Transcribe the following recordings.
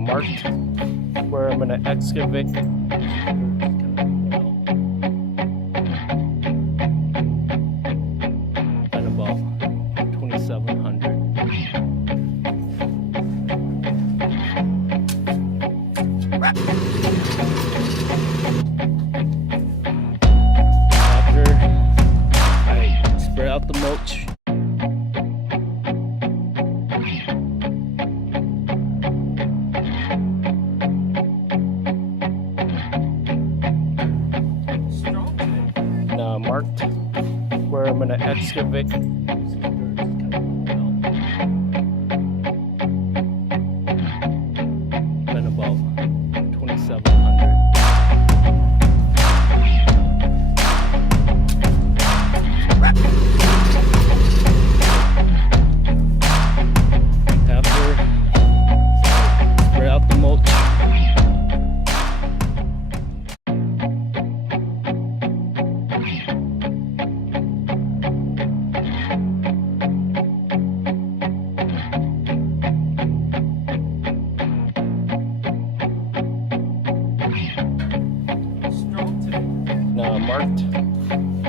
Marked where I'm going to excavate. And about 2,700. After I spread out the mulch, marked where I'm going to excavate. Been about 2,700. After spread out the mulch, marked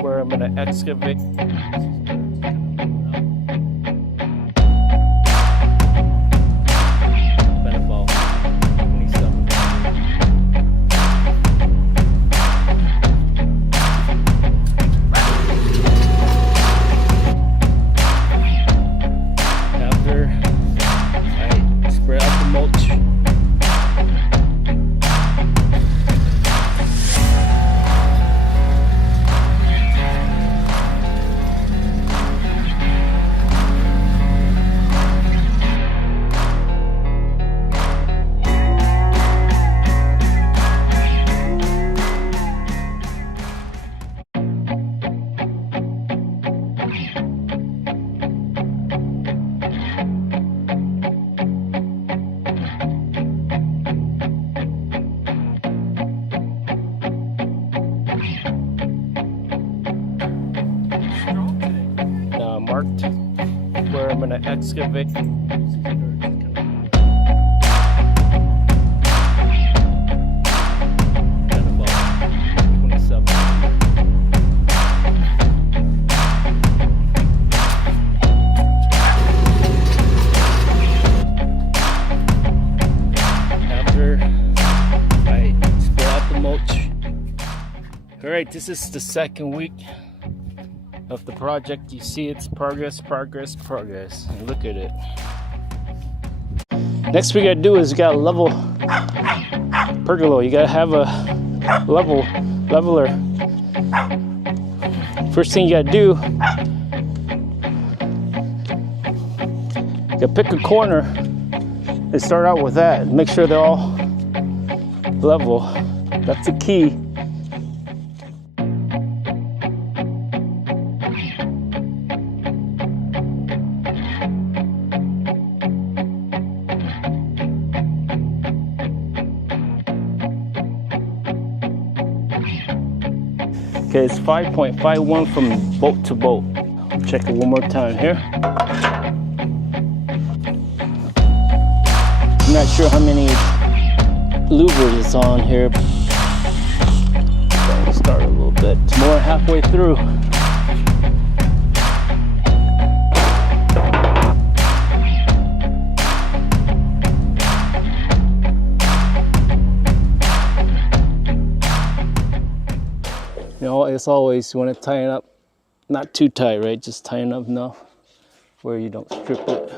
where I'm going to excavate. Been about 27. After I spread out the mulch, marked where I'm going to excavate. And about 27. After I spread out the mulch. Alright, this is the second week of the project. You see it's progress. And look at it. Next we gotta do is you gotta level pergola. You gotta have a leveler. First thing you gotta do, you gotta pick a corner and start out with that. Make sure they're all level. That's the key. Okay, it's 5.51 from boat to boat. Check it one more time here. I'm not sure how many louvers it's on here. So we'll start a little bit. It's more than halfway through. You know, as always, you want to tighten up, not too tight, right? Just tighten up enough where you don't strip it.